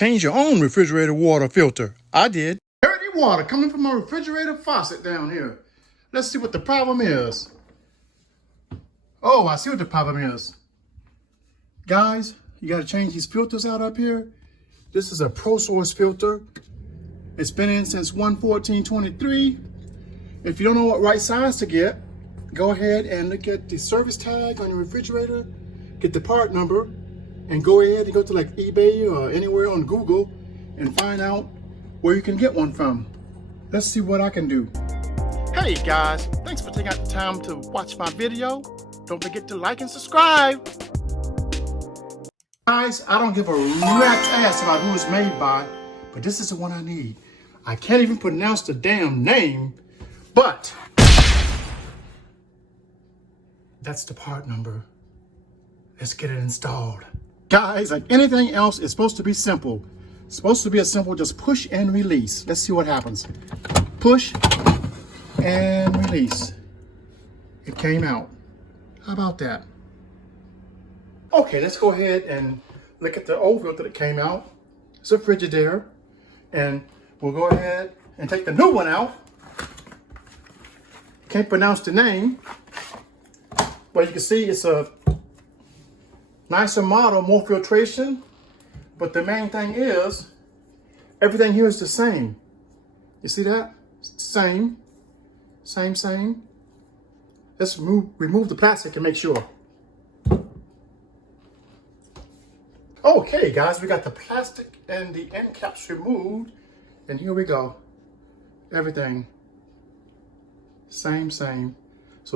Change your own refrigerator water filter. I did. Dirty water coming from a refrigerator faucet down here. Let's see what the problem is. Oh, I see what the problem is. Guys, you got to change these filters out up here. This is a ProSource filter. It's been in since 1/14/23. If you don't know what right size to get, go ahead and look at the service tag on your refrigerator, get the part number, and go ahead and go to like eBay or anywhere on Google and find out where you can get one from. Let's see what I can do. Hey guys, thanks for taking out the time to watch my video. Don't forget to like and subscribe. Guys, I don't give a rat's ass about who it's made by, but this is the one I need. I can't even pronounce the damn name, but that's the part number. Let's get it installed. Guys, like anything else, it's supposed to be simple. It's supposed to be a simple just push and release. Let's see what happens. Push and release. It came out. How about that? Okay, let's go ahead and look at the old filter that came out. It's a Frigidaire. And we'll go ahead and take the new one out. Can't pronounce the name, but you can see it's a nicer model, more filtration. But the main thing is, everything here is the same. You see that? Same. Let's remove the plastic and make sure. Okay, guys, we got the plastic and the end caps removed. And here we go. Everything. Same. So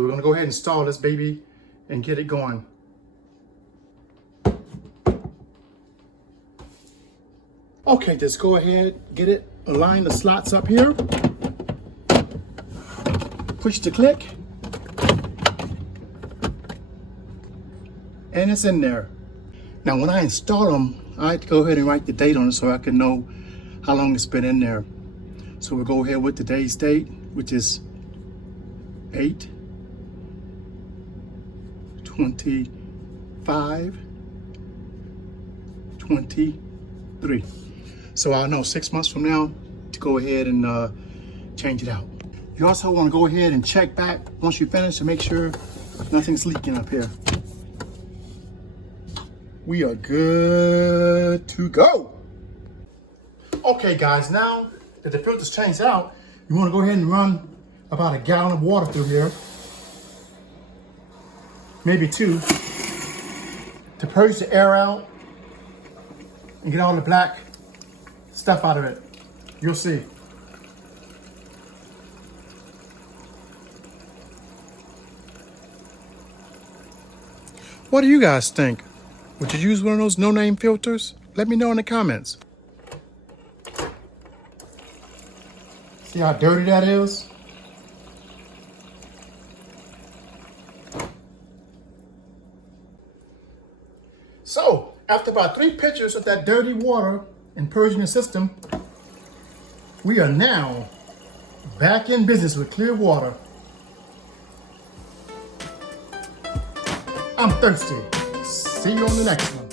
we're gonna go ahead and install this baby and get it going. Okay, just go ahead, get it, align the slots up here. Push the click. And it's in there. Now when I install them, I have to go ahead and write the date on it so I can know how long it's been in there. So we'll go ahead with today's date, which is 8/25/23. So I'll know 6 months from now to go ahead and change it out. You also want to go ahead and check back once you finish to make sure nothing's leaking up here. We are good to go. Okay guys, now that the filter's changed out, you want to go ahead and run about 1 gallon of water through here, maybe 2, to purge the air out and get all the black stuff out of it. You'll see. What do you guys think? Would you use one of those no-name filters? Let me know in the comments. See how dirty that is? So, after about 3 pitchers of that dirty water and purging the system, we are now back in business with clear water. I'm thirsty. See you on the next one.